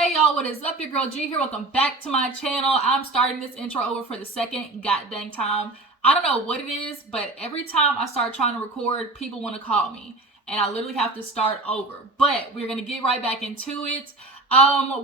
Hey y'all, what is up? Your girl G here. Welcome back to my channel. I'm starting this intro over for the second goddamn time. I don't know what it is, but every time I start trying to record, people want to call me. And I literally have to start over. But we're going to get right back into it.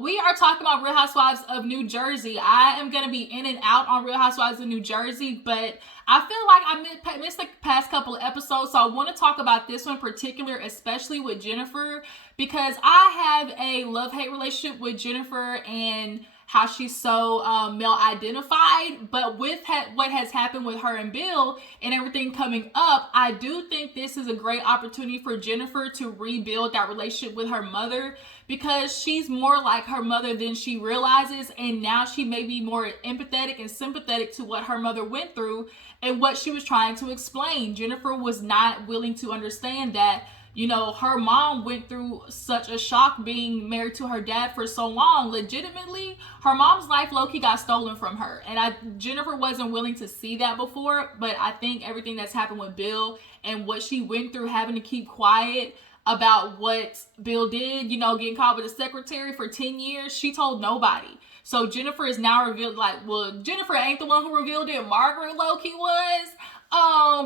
We are talking about Real Housewives of New Jersey. I am going to be in and out on Real Housewives of New Jersey, but I feel like I missed the past couple of episodes, so I want to talk about this one in particular, especially with Jennifer, because I have a love-hate relationship with Jennifer and how she's so male-identified, but with what has happened with her and Bill and everything coming up, I do think this is a great opportunity for Jennifer to rebuild that relationship with her mother, because she's more like her mother than she realizes, and now she may be more empathetic and sympathetic to what her mother went through and what she was trying to explain. Jennifer was not willing to understand that, you know, her mom went through such a shock being married to her dad for so long. Legitimately, her mom's life low-key got stolen from her. And Jennifer wasn't willing to see that before, but I think everything that's happened with Bill and what she went through having to keep quiet about what Bill did, you know, getting caught with a secretary for 10 years, she told nobody. So Jennifer is now revealed, like, well, Jennifer ain't the one who revealed it, Margaret low-key was.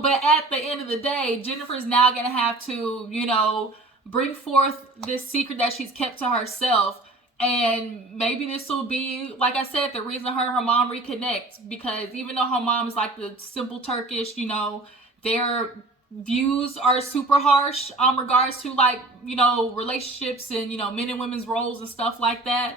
But at the end of the day, Jennifer's now gonna have to, you know, bring forth this secret that she's kept to herself. And maybe this will be, like I said, the reason her and her mom reconnect. Because even though her mom is like the simple Turkish, you know, their views are super harsh regards to, like, you know, relationships and, you know, men and women's roles and stuff like that.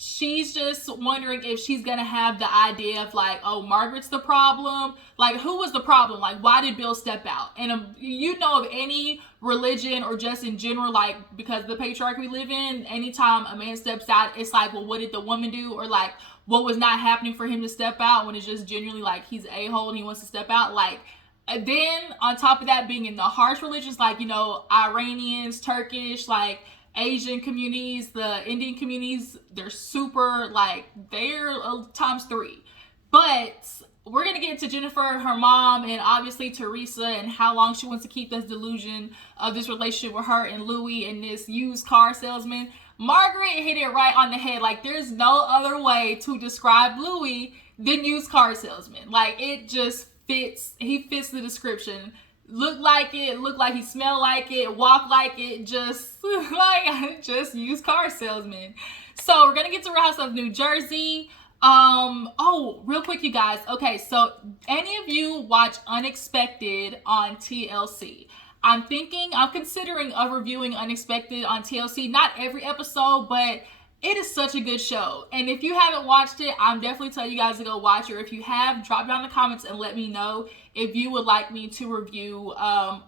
She's just wondering if she's gonna have the idea of, like, oh, Margaret's the problem. Like, who was the problem? Like, why did Bill step out? And you know, of any religion or just in general, like, because of the patriarchy we live in, anytime a man steps out, it's like, well, what did the woman do? Or like, what was not happening for him to step out, when it's just genuinely like he's an a-hole and he wants to step out. Like, and then on top of that, being in the harsh religions, like, you know, Iranians, Turkish, like Asian communities, the Indian communities, they're super, like, they're times 3. But we're going to get into Jennifer, her mom, and obviously Teresa, and how long she wants to keep this delusion of this relationship with her and Louis and this used car salesman. Margaret hit it right on the head. Like, there's no other way to describe Louis than used car salesman. Like, it just fits. He fits the description. Look like it, look like he smelled like it, walk like it, just like just used car salesman. So we're gonna get to Real House of New Jersey. Oh, real quick, you guys. Okay, so any of you watch Unexpected on TLC? I'm considering reviewing Unexpected on TLC. Not every episode, but it is such a good show. And if you haven't watched it, I'm definitely telling you guys to go watch it. Or if you have, drop down in the comments and let me know if you would like me to review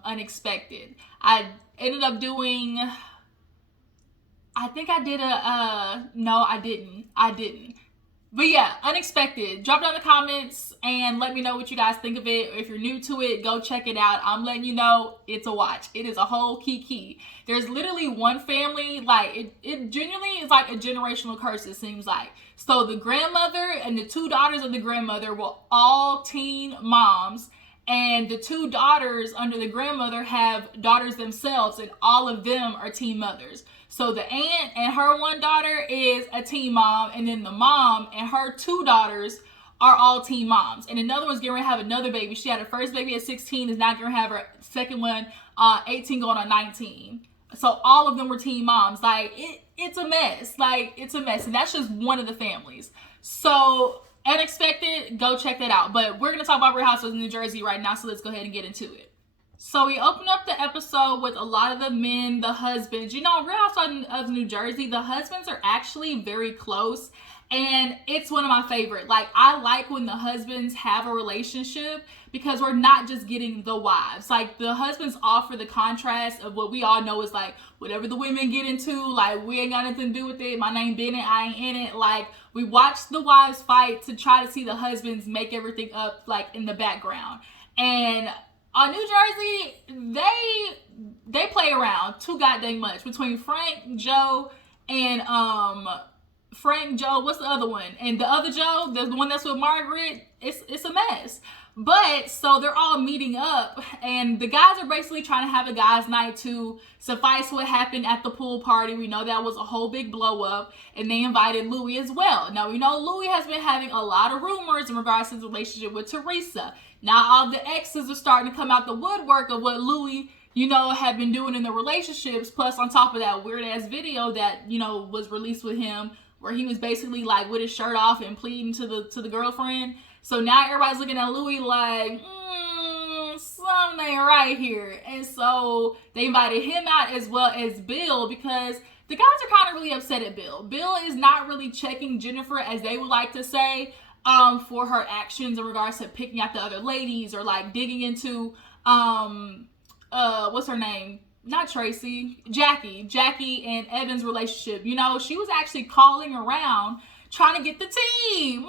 Unexpected. I ended up doing, I think I did no, I didn't. But yeah, Unexpected. Drop down in the comments and let me know what you guys think of it. If you're new to it, go check it out. I'm letting you know it's a watch. It is a whole key. There's literally one family, like, it genuinely is like a generational curse, it seems like. So the grandmother and the 2 daughters of the grandmother were all teen moms. And the 2 daughters under the grandmother have daughters themselves, and all of them are teen mothers. So the aunt and her 1 daughter is a teen mom, and then the mom and her 2 daughters are all teen moms. And another one's getting ready to have another baby. She had her first baby at 16, is now going to have her second one 18 going on 19. So all of them were teen moms. Like, it's a mess. Like, it's a mess. And that's just one of the families. So Unexpected, go check that out. But we're going to talk about Real Housewives of New Jersey right now, so let's go ahead and get into it. So we open up the episode with a lot of the men, the husbands. You know, Real Housewives of New Jersey, the husbands are actually very close. And it's one of my favorite. Like, I like when the husbands have a relationship, because we're not just getting the wives. Like, the husbands offer the contrast of what we all know is, like, whatever the women get into, like, we ain't got nothing to do with it. My name Bennett, I ain't in it. Like, we watch the wives fight to try to see the husbands make everything up, like, in the background. And on New Jersey, they play around too goddamn much between Frank, Joe, and Frank, Joe, what's the other one? And the other Joe, the one that's with Margaret, it's a mess. But so they're all meeting up, and the guys are basically trying to have a guys' night to suffice what happened at the pool party. We know that was a whole big blow up, and they invited Louis as well. Now we know Louis has been having a lot of rumors in regards to his relationship with Teresa. Now all the exes are starting to come out the woodwork of what Louis, had been doing in the relationships. Plus, on top of that weird ass video that was released with him, where he was basically like with his shirt off and pleading to the girlfriend. So now everybody's looking at Louis like, something ain't right here. And so they invited him out as well as Bill, because the guys are kind of really upset at Bill. Bill is not really checking Jennifer, as they would like to say, for her actions in regards to picking out the other ladies, or like digging into, what's her name? Not Tracy, Jackie and Evan's relationship. She was actually calling around trying to get the tea.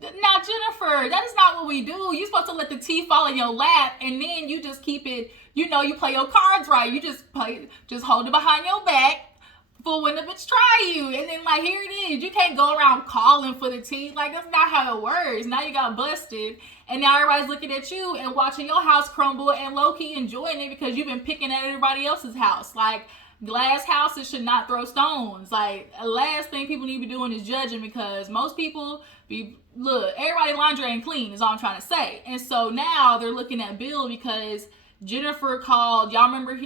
Now, Jennifer, that is not what we do. You're supposed to let the tea fall in your lap, and then you just keep it, you play your cards right. You just hold it behind your back for when the bitch try you. And then, like, here it is. You can't go around calling for the tea. Like, that's not how it works. Now you got busted, and now everybody's looking at you and watching your house crumble and low-key enjoying it because you've been picking at everybody else's house. Like, glass houses should not throw stones. Like, the last thing people need to be doing is judging, because most people everybody laundry ain't clean is all I'm trying to say. And so now they're looking at Bill because Jennifer called, y'all remember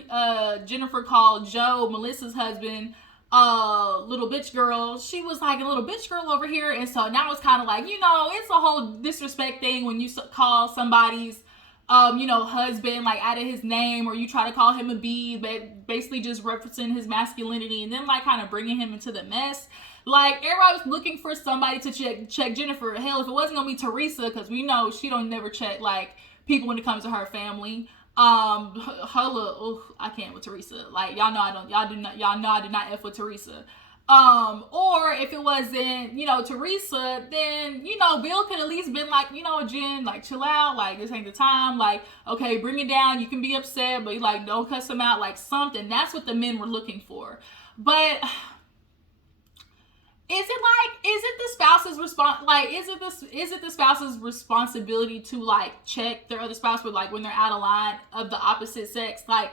Jennifer called Joe, Melissa's husband, little bitch girl. She was like a little bitch girl over here. And so now it's kind of like, it's a whole disrespect thing when you call somebody's husband like out of his name, or you try to call him a B, but basically just referencing his masculinity, and then like kind of bringing him into the mess. Like, everybody was looking for somebody to check Jennifer. Hell, if it wasn't gonna be Teresa, because we know she don't never check like people when it comes to her family. I can't with Teresa. Like, y'all know I do not F with Teresa. Or if it wasn't, Teresa, then, Bill could at least been like, Jen, like, chill out, like, this ain't the time, like, okay, bring it down, you can be upset, but, like, don't cuss him out, like, something. That's what the men were looking for. But is it the spouse's responsibility to, like, check their other spouse with, like, when they're out of line of the opposite sex? Like,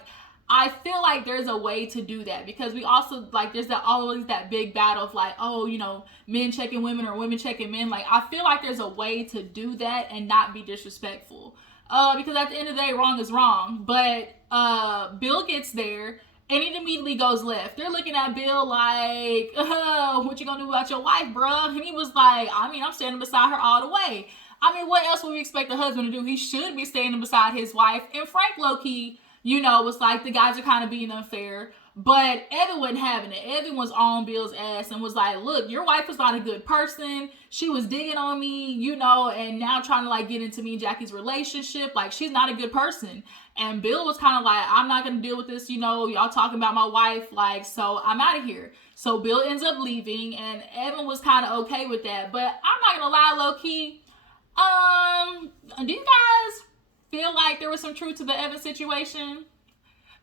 I feel like there's a way to do that, because we also, like, there's always that big battle of like, men checking women or women checking men. Like, I feel like there's a way to do that and not be disrespectful. Because at the end of the day, wrong is wrong. But Bill gets there and it immediately goes left. They're looking at Bill like, what you gonna do about your wife, bruh? And he was like, I'm standing beside her all the way. What else would we expect the husband to do? He should be standing beside his wife. And Frank low-key, was like, the guys are kind of being unfair. But Evan wasn't having it. Evan was on Bill's ass and was like, look, your wife was not a good person. She was digging on me, and now trying to, like, get into me and Jackie's relationship. Like, she's not a good person. And Bill was kind of like, I'm not going to deal with this, y'all talking about my wife. Like, so I'm out of here. So Bill ends up leaving, and Evan was kind of okay with that. But I'm not going to lie, low-key. Do you guys feel like there was some truth to the Evan situation?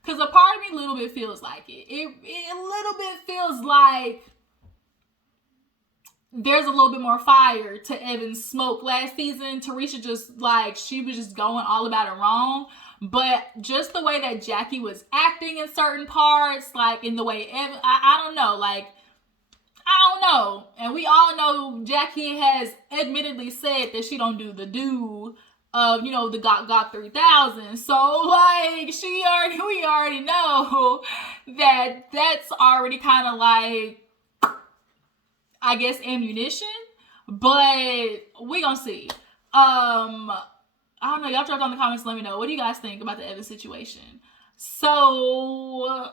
Because a part of me a little bit feels like it. It a little bit feels like there's a little bit more fire to Evan's smoke. Last season, Teresa just, like, she was just going all about it wrong. But just the way that Jackie was acting in certain parts, like in the way Evan, I don't know, like, I don't know. And we all know Jackie has admittedly said that she don't do the of, the Got 3000. So, like, we already know that that's already kind of like, I guess, ammunition. But we gonna see. I don't know. Y'all drop down in the comments and let me know. What do you guys think about the Evan situation? So,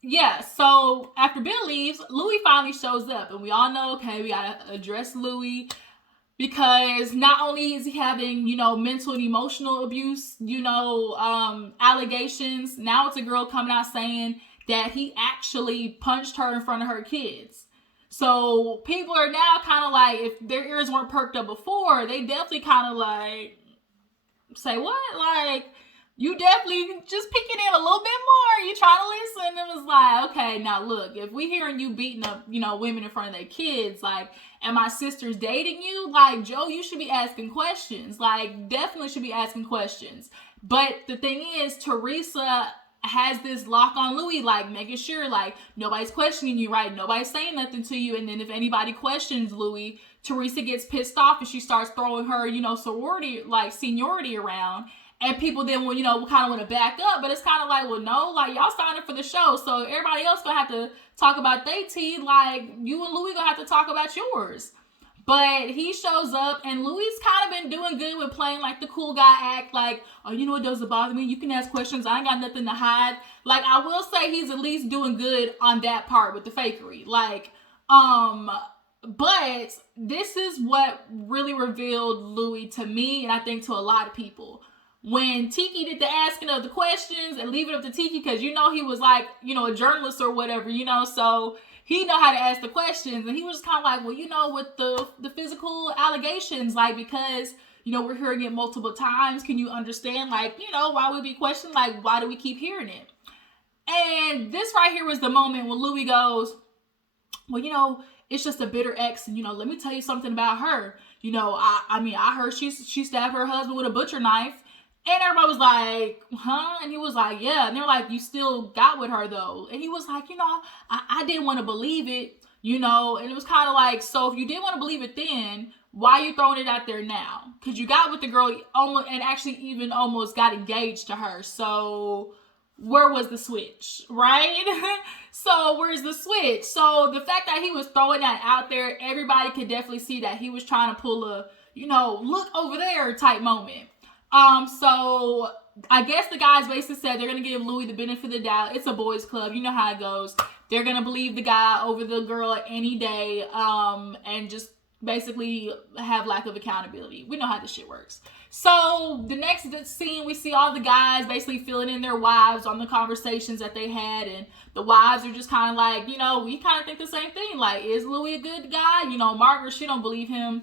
yeah. So, after Bill leaves, Louis finally shows up. And we all know, okay, we gotta address Louis. Because not only is he having, mental and emotional abuse, allegations. Now it's a girl coming out saying that he actually punched her in front of her kids. So people are now kind of like, if their ears weren't perked up before, they definitely kind of like say, what? Like, you definitely just picking in a little bit more. You trying to listen. It was like, okay, now look, if we hearing you beating up, women in front of their kids, like, and my sister's dating you, like, Joe, you should be asking questions. Like, definitely should be asking questions. But the thing is, Teresa has this lock on Louis, like, making sure, like, nobody's questioning you, right? Nobody's saying nothing to you. And then if anybody questions Louis, Teresa gets pissed off and she starts throwing her, sorority, like, seniority around. And people then will, kind of want to back up. But it's kind of like, well, no, like, y'all signed up for the show. So everybody else going to have to talk about their tea. Like, you and Louis going to have to talk about yours. But he shows up, and Louis kind of been doing good with playing, like, the cool guy act, like, oh, it doesn't bother me. You can ask questions. I ain't got nothing to hide. Like, I will say he's at least doing good on that part with the fakery. Like, but this is what really revealed Louis to me, and I think to a lot of people. When Tiki did the asking of the questions and leave it up to Tiki, because he was like, a journalist or whatever, so he know how to ask the questions. And he was kind of like, well, with the physical allegations, like, because, we're hearing it multiple times. Can you understand, like, why we be questioned? Like, why do we keep hearing it? And this right here was the moment when Louis goes, well, it's just a bitter ex. And, let me tell you something about her. I heard she stabbed her husband with a butcher knife. And everybody was like, huh? And he was like, yeah. And they were like, you still got with her, though. And he was like, I didn't want to believe it, And it was kind of like, so if you didn't want to believe it then, why are you throwing it out there now? Because you got with the girl almost, and actually even almost got engaged to her. So where was the switch, right? So where's the switch? So the fact that he was throwing that out there, everybody could definitely see that he was trying to pull a, look over there type moment. So I guess the guys basically said they're going to give Louis the benefit of the doubt. It's a boys club. You know how it goes. They're going to believe the guy over the girl any day, and just basically have lack of accountability. We know how this shit works. So the next scene, we see all the guys basically filling in their wives on the conversations that they had. And the wives are just kind of like, we kind of think the same thing. Like, is Louis a good guy? Margaret, she don't believe him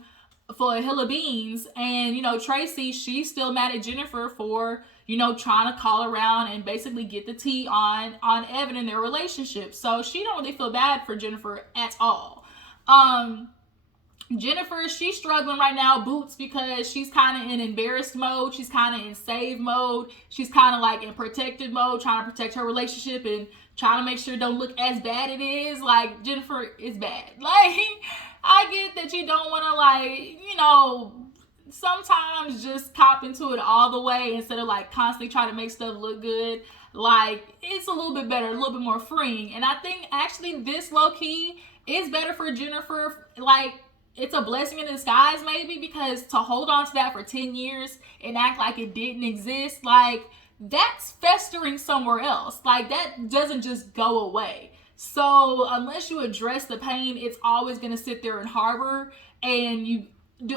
for a hill of beans. And, Tracy, she's still mad at Jennifer for, trying to call around and basically get the tea on Evan and their relationship. So she don't really feel bad for Jennifer at all. Jennifer, she's struggling right now, Boots, because she's kind of in embarrassed mode. She's kind of in save mode. She's kind of like in protected mode, trying to protect her relationship and trying to make sure it don't look as bad it is. Like, Jennifer is bad. Like, I get that you don't want to, like, sometimes just cop into it all the way instead of, like, constantly trying to make stuff look good. Like, it's a little bit better, a little bit more freeing. And I think, actually, this low-key is better for Jennifer. Like, it's a blessing in disguise, maybe, because to hold on to that for 10 years and act like it didn't exist, like, that's festering somewhere else. Like, that doesn't just go away. So unless you address the pain, it's always going to sit there and harbor, and you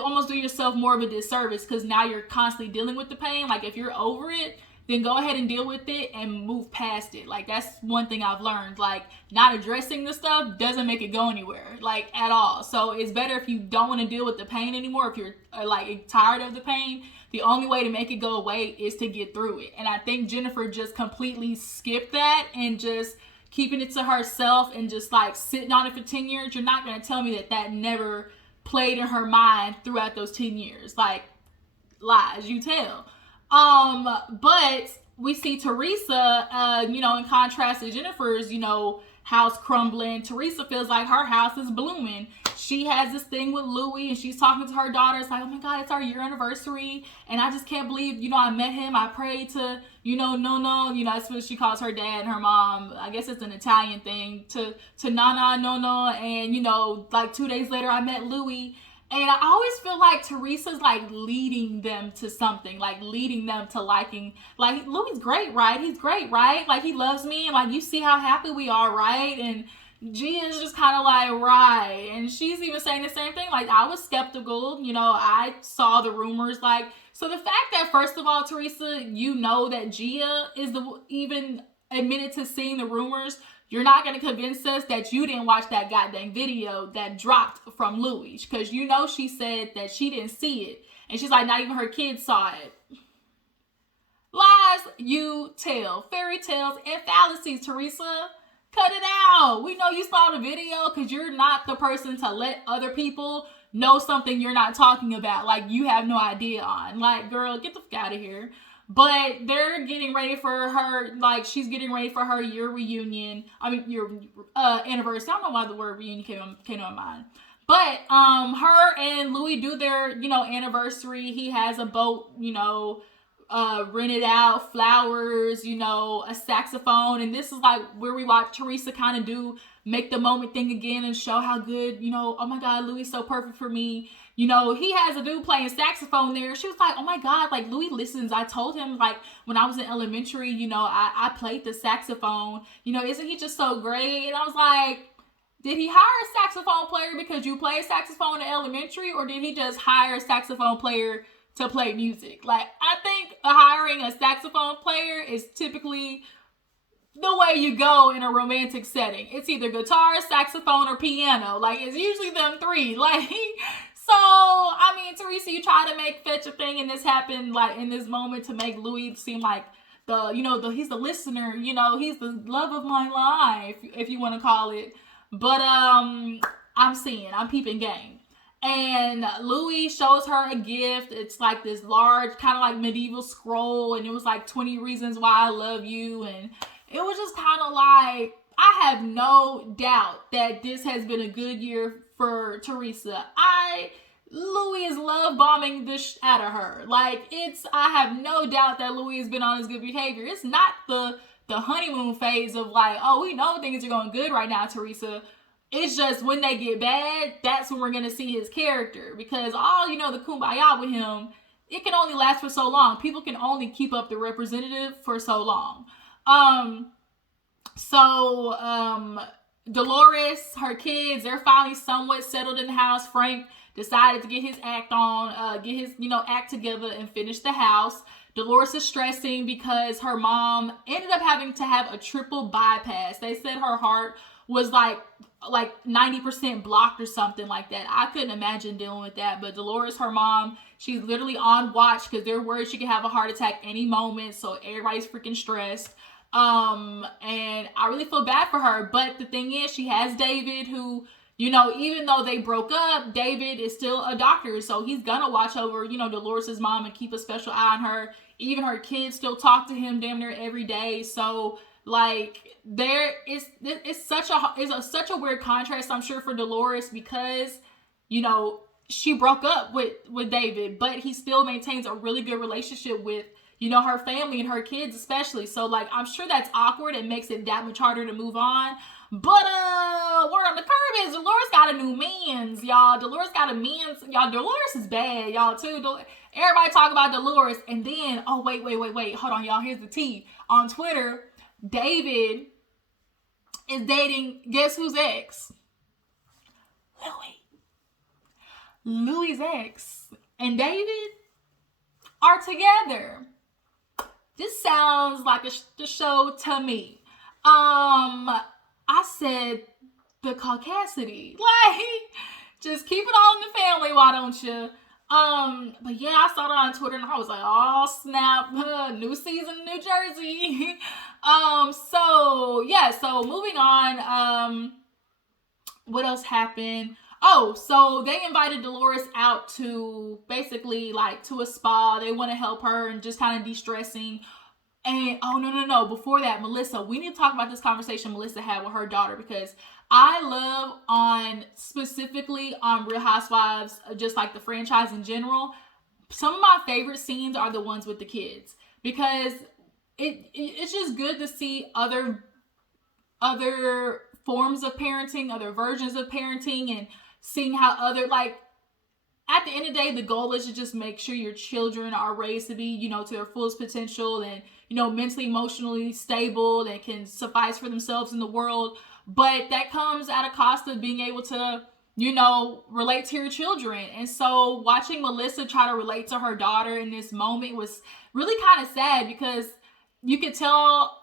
almost do yourself more of a disservice because now you're constantly dealing with the pain. Like, if you're over it, then go ahead and deal with it and move past it. Like, that's one thing I've learned. Like, not addressing the stuff doesn't make it go anywhere, like, at all. So it's better if you don't want to deal with the pain anymore. If you're like tired of the pain, the only way to make it go away is to get through it. And I think Jennifer just completely skipped that and just keeping it to herself and just like sitting on it for 10 years. You're not going to tell me that never played in her mind throughout those 10 years. Like, lies, you tell. But we see Teresa, in contrast to Jennifer's, house crumbling. Teresa feels like her house is blooming. She has this thing with Louis and she's talking to her daughter. It's like, oh my God, it's our year anniversary. And I just can't believe, I met him. I prayed to, no. That's what she calls her dad and her mom. I guess it's an Italian thing to Nana, no. And, like 2 days later, I met Louis. And I always feel like Teresa's like leading them to something, like leading them to liking, like, Louis great, right? He's great, right? Like, he loves me, and like, you see how happy we are, right? And Gia's just kind of like, right. And she's even saying the same thing. Like, I was skeptical, I saw the rumors, like, so the fact that, first of all, Teresa, that Gia is even admitted to seeing the rumors, you're not going to convince us that you didn't watch that goddamn video that dropped from Louis. Because she said that she didn't see it. And she's like, not even her kids saw it. Like, Lies you tell. Fairy tales and fallacies, Teresa. Cut it out. We know you saw the video because you're not the person to let other people know something you're not talking about. Like, you have no idea on. Like, girl, get the fuck out of here. But they're getting ready for her, like, she's getting ready for her year reunion. I mean, your anniversary. I don't know why the word reunion came to my mind. But her and Louis do their, anniversary. He has a boat, rented out, flowers, a saxophone. And this is like where we watch Teresa kind of make the moment thing again and show how good, oh my God, Louis is so perfect for me. He has a dude playing saxophone there. She was like, oh my God, like, Louis listens. I told him, like, when I was in elementary, I played the saxophone. Isn't he just so great? And I was like, did he hire a saxophone player because you played saxophone in elementary, or did he just hire a saxophone player to play music? Like, I think hiring a saxophone player is typically the way you go in a romantic setting. It's either guitar, saxophone, or piano. Like, it's usually them three. Like, so, I mean, Teresa, you try to make fetch a thing, and this happened, like, in this moment to make Louis seem like he's the listener, he's the love of my life, if you want to call it. But, I'm peeping game. And Louis shows her a gift. It's like this large, kind of like medieval scroll. And it was like 20 reasons why I love you. And it was just kind of like, I have no doubt that this has been a good year for Teresa. Louis is love bombing this out of her. Like, I have no doubt that Louis has been on his good behavior. It's not the honeymoon phase of like, oh, we know things are going good right now, Teresa. It's just when they get bad, that's when we're going to see his character. Because all, the kumbaya with him, it can only last for so long. People can only keep up the representative for so long. Dolores, her kids, they're finally somewhat settled in the house. Frank decided to get his act together and finish the house. Dolores is stressing because her mom ended up having to have a triple bypass. They said her heart was like 90% blocked or something like that. I couldn't imagine dealing with that. But Dolores, her mom, she's literally on watch because they're worried she could have a heart attack any moment. So everybody's freaking stressed. And I really feel bad for her. But the thing is, she has David, who, even though they broke up, David is still a doctor. So he's gonna watch over, Dolores' mom and keep a special eye on her. Even her kids still talk to him damn near every day. So, like, it's such a weird contrast, I'm sure, for Dolores, because, she broke up with David, but he still maintains a really good relationship with, her family and her kids especially. So, like, I'm sure that's awkward and makes it that much harder to move on. But word on the curb is Dolores got a new mans, y'all. Dolores got a mans. Y'all, Dolores is bad, y'all, too. Everybody talk about Dolores. And then, oh, wait. Hold on, y'all. Here's the tea. On Twitter, David is dating, guess who's ex? Louis' ex and David are together. This sounds like the show to me. I said the caucasity. Like, just keep it all in the family, why don't you? But yeah, I saw it on Twitter and I was like, oh snap, new season in New Jersey. So moving on, what else happened? Oh, so they invited Dolores out to basically like to a spa. They want to help her and just kind of de-stressing. And oh no, before that, Melissa, we need to talk about this conversation Melissa had with her daughter, because I love specifically on Real Housewives, just like the franchise in general, some of my favorite scenes are the ones with the kids, because it's just good to see other forms of parenting, other versions of parenting, and seeing how at the end of the day, the goal is to just make sure your children are raised to be, to their fullest potential and, mentally, emotionally stable and can suffice for themselves in the world. But that comes at a cost of being able to, relate to your children. And so watching Melissa try to relate to her daughter in this moment was really kind of sad, because you could tell,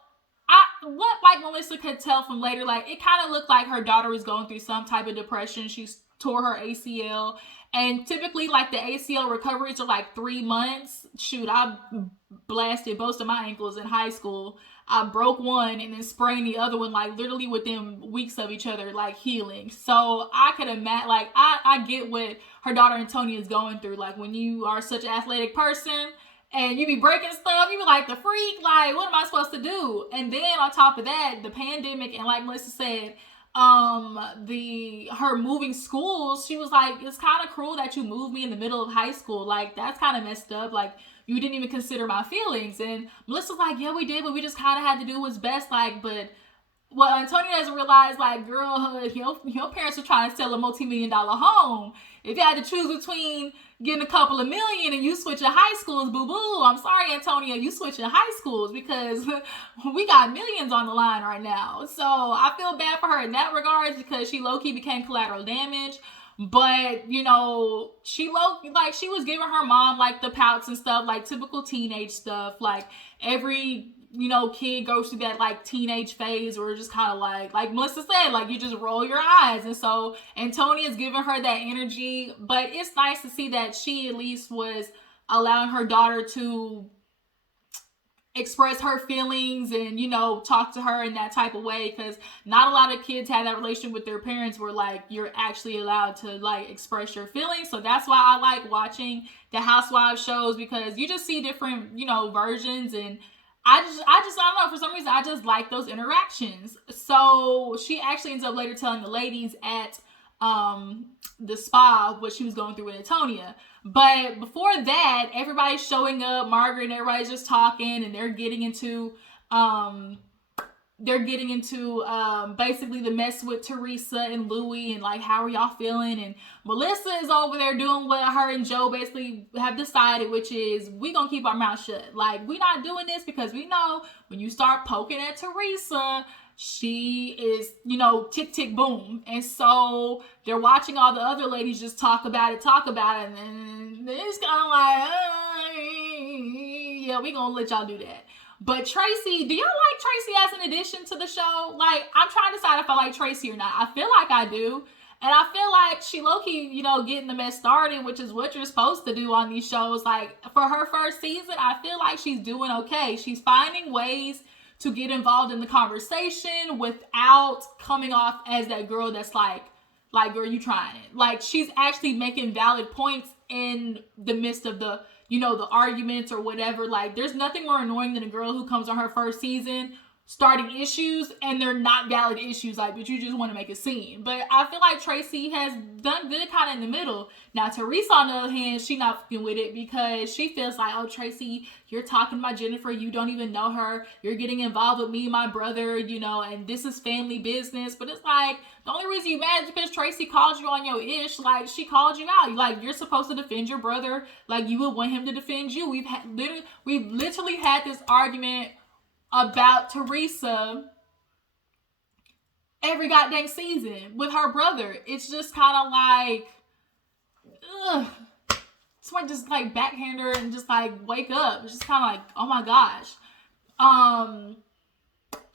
Melissa could tell from later, it kind of looked like her daughter was going through some type of depression. She tore her ACL. And typically, the ACL recoveries are 3 months. Shoot, I blasted both of my ankles in high school. I broke one and then sprained the other one, like literally within weeks of each other, like healing. So I could imagine, like, I get what her daughter Antonia is going through. Like, when you are such an athletic person and you be breaking stuff, you be like, the freak, like, what am I supposed to do? And then on top of that, the pandemic, and like Melissa said, her moving schools, she was like, it's kind of cruel that you moved me in the middle of high school. Like, that's kind of messed up. Like, you didn't even consider my feelings. And Melissa's like, yeah, we did, but we just kind of had to do what's best. Like, but what Antonia doesn't realize, like, girl, your parents were trying to sell a multi-million-dollar home. If you had to choose between getting a couple of million and you switching high schools, boo-boo, I'm sorry, Antonia, you switching high schools, because we got millions on the line right now. So I feel bad for her in that regards, because she low-key became collateral damage. But, you know, she was giving her mom, like, the pouts and stuff, like, typical teenage stuff. Like, every, you know, kid goes through that, like, teenage phase where it's just kind of like Melissa said, like, you just roll your eyes. And so Antonia's giving her that energy. But it's nice to see that she at least was allowing her daughter to express her feelings and, you know, talk to her in that type of way, because not a lot of kids have that relationship with their parents where, like, you're actually allowed to, like, express your feelings. So that's why I like watching the Housewives shows, because you just see different, you know, versions. And I don't know, for some reason I just like those interactions. So she actually ends up later telling the ladies at the spa what she was going through with Antonia. But before that, everybody's showing up, Margaret and everybody's just talking, and they're getting into basically the mess with Teresa and Louie, and like, how are y'all feeling? And Melissa is over there doing what her and Joe basically have decided, which is, we gonna keep our mouth shut. Like, we not doing this, because we know when you start poking at Teresa, she is, you know, tick, tick, boom. And so they're watching all the other ladies just talk about it. And then it's kind of like, yeah, we gonna let y'all do that. But Tracy, do y'all like Tracy as an addition to the show? Like, I'm trying to decide if I like Tracy or not. I feel like I do. And I feel like she low-key, you know, getting the mess started, which is what you're supposed to do on these shows. Like, for her first season, I feel like she's doing okay. She's finding ways to get involved in the conversation without coming off as that girl that's like, girl, you trying it. Like, she's actually making valid points in the midst of the, you know, the arguments or whatever. Like, there's nothing more annoying than a girl who comes on her first season starting issues and they're not valid issues, like, but you just want to make a scene. But I feel like Tracy has done good kind of in the middle. Now, Teresa, on the other hand, she not fucking with it, because she feels like, oh, Tracy, you're talking about Jennifer, you don't even know her, you're getting involved with me and my brother, you know, and this is family business. But it's like, the only reason you mad is because Tracy called you on your ish. Like, she called you out. Like, you're supposed to defend your brother like you would want him to defend you. We've literally had this argument about Teresa every goddamn season with her brother. It's just kind of like, ugh. Someone just like backhand her and just like wake up. It's just kind of like, oh my gosh.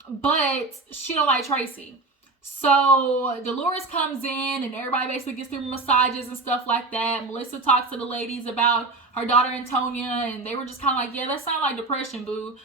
But she don't like Tracy. So Dolores comes in and everybody basically gets their massages and stuff like that. Melissa talks to the ladies about her daughter Antonia, and they were just kind of like, yeah, that sounds like depression, boo.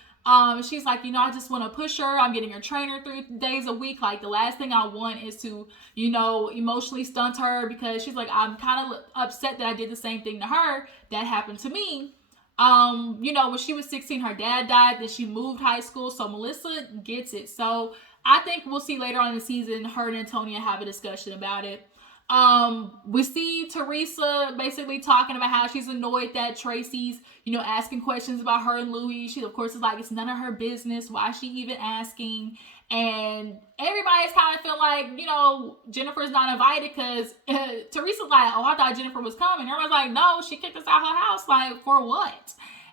She's like, you know, I just want to push her. I'm getting her trainer 3 days a week. Like, the last thing I want is to, you know, emotionally stunt her, because she's like, I'm kind of upset that I did the same thing to her that happened to me. You know, when she was 16, her dad died, then she moved high school. So Melissa gets it. So I think we'll see later on in the season, her and Antonia have a discussion about it. We see Teresa basically talking about how she's annoyed that Tracy's, you know, asking questions about her and Louie. She, of course, is like, it's none of her business. Why is she even asking? And everybody's kind of feel like, you know, Jennifer's not invited, because Teresa's like, oh, I thought Jennifer was coming. Everyone's like, no, she kicked us out of her house. Like, for what?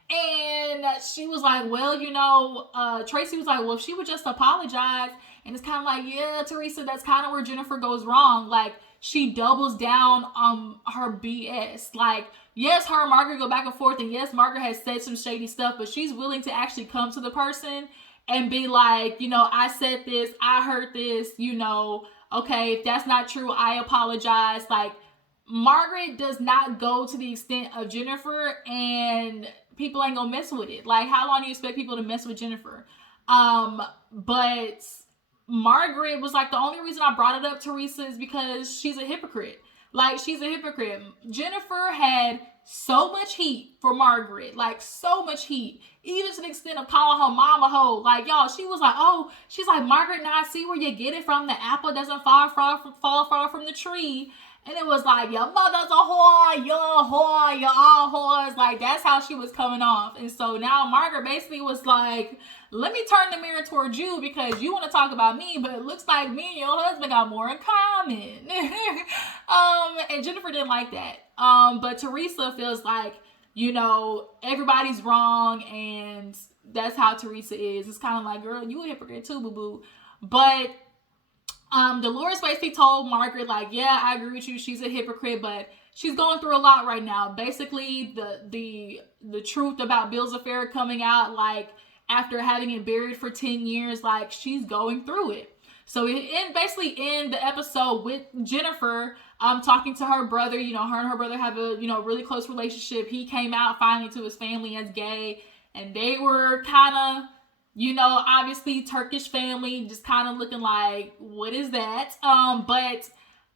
And she was like, well, you know, Tracy was like, well, if she would just apologize. And it's kind of like, yeah, Teresa, that's kind of where Jennifer goes wrong. Like, she doubles down on her BS. Like, yes, her and Margaret go back and forth, and yes, Margaret has said some shady stuff, but she's willing to actually come to the person and be like, you know, I said this, I heard this, you know, okay, if that's not true, I apologize. Like, Margaret does not go to the extent of Jennifer, and people ain't gonna mess with it. Like, how long do you expect people to mess with Jennifer? But Margaret was like, the only reason I brought it up, Teresa, is because she's a hypocrite. Like, she's a hypocrite. Jennifer had so much heat for Margaret, like so much heat, even to the extent of calling her mom a hoe. Like, y'all, she was like, oh, she's like, Margaret, now I see where you get it from. The apple doesn't fall far from the tree. And it was like, your mother's a whore, you're a whore, you're all whores. Like, that's how she was coming off. And so now Margaret basically was like, let me turn the mirror towards you because you want to talk about me, but it looks like me and your husband got more in common. And Jennifer didn't like that. But Teresa feels like, you know, everybody's wrong, and that's how Teresa is. It's kind of like, girl, you a hypocrite too, boo-boo. But Dolores basically told Margaret, like, yeah, I agree with you, she's a hypocrite, but she's going through a lot right now. Basically, the truth about Bill's affair coming out, like, after having it buried for 10 years, like, she's going through it. So it basically in the episode with Jennifer talking to her brother. You know, her and her brother have a, you know, really close relationship. He came out finally to his family as gay, and they were kind of, you know, obviously Turkish family, just kind of looking like, what is that? But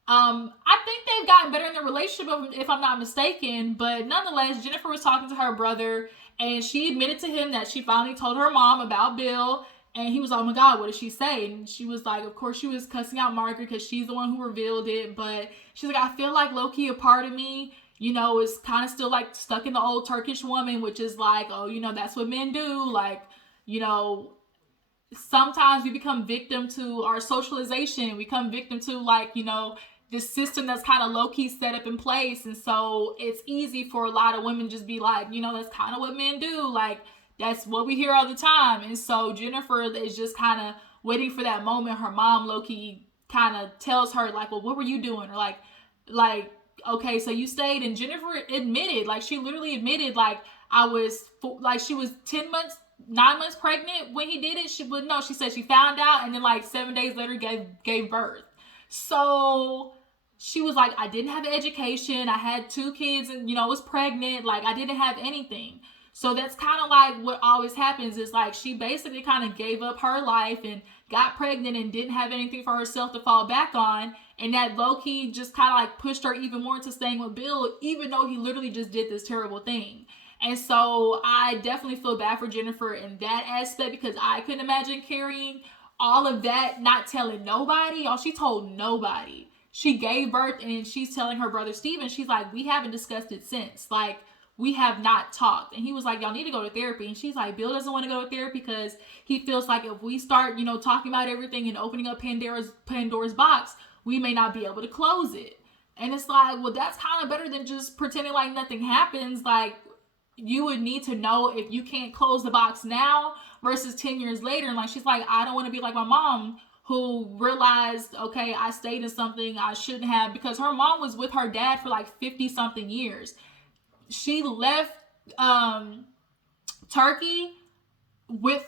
I think they've gotten better in their relationship, if I'm not mistaken. But nonetheless, Jennifer was talking to her brother, and she admitted to him that she finally told her mom about Bill. And he was like, oh my God, what did she say? And she was like, of course she was cussing out Margaret because she's the one who revealed it. But she's like, I feel like low-key a part of me, you know, is kind of still like stuck in the old Turkish woman, which is like, oh, you know, that's what men do. Like, you know, sometimes we become victim to our socialization. We become victim to, like, you know, this system that's kind of low-key set up in place. And so it's easy for a lot of women just be like, you know, that's kind of what men do. Like, that's what we hear all the time. And so Jennifer is just kind of waiting for that moment. Her mom low-key kind of tells her, like, well, what were you doing? Or like, okay, so you stayed. And Jennifer admitted, like, she literally admitted, like, she was 9 months pregnant when he did it. She said she found out, and then like 7 days later gave birth. So she was like, I didn't have an education. I had 2 kids and, you know, was pregnant. Like, I didn't have anything. So that's kind of like what always happens is, like, she basically kind of gave up her life and got pregnant and didn't have anything for herself to fall back on. And that low-key just kind of like pushed her even more into staying with Bill, even though he literally just did this terrible thing. And so I definitely feel bad for Jennifer in that aspect, because I couldn't imagine carrying all of that, not telling nobody. She told nobody. She gave birth, and she's telling her brother Steven, she's like, we haven't discussed it since. Like, we have not talked. And he was like, y'all need to go to therapy. And she's like, Bill doesn't want to go to therapy because he feels like if we start, you know, talking about everything and opening up Pandora's box, we may not be able to close it. And it's like, well, that's kind of better than just pretending like nothing happens. Like, you would need to know if you can't close the box now versus 10 years later. And like, she's like, I don't want to be like my mom, who realized, okay, I stayed in something I shouldn't have, because her mom was with her dad for like 50 something years. She left Turkey with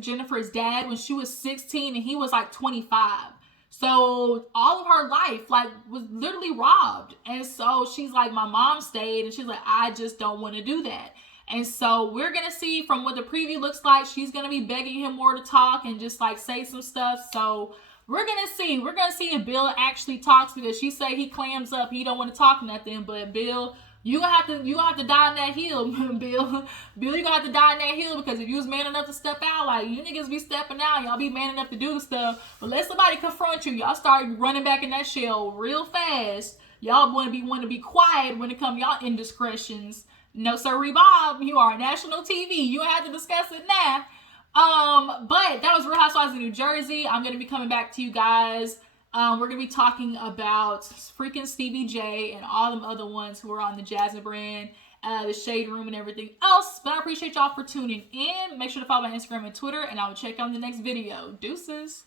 Jennifer's dad when she was 16 and he was like 25. So all of her life, like, was literally robbed. And so she's like, my mom stayed, and she's like, I just don't want to do that. And so we're going to see from what the preview looks like, she's going to be begging him more to talk and just like say some stuff. So we're going to see if Bill actually talks, because she said he clams up. He don't want to talk nothing. But Bill, you gonna have to die in that hill, Bill. Bill, you gonna have to die in that hill, because if you was man enough to step out, like, you niggas be stepping out, y'all be man enough to do the stuff. But let somebody confront you. Y'all start running back in that shell real fast. Y'all want to be quiet when it comes y'all indiscretions. No, sir, Bob, you are national TV. You don't have to discuss it now. But that was Real Housewives of New Jersey. I'm gonna be coming back to you guys. We're going to be talking about freaking Stevie J and all them other ones who are on the Jasmine brand, the Shade Room, and everything else. But I appreciate y'all for tuning in. Make sure to follow my Instagram and Twitter, and I will check you on the next video. Deuces.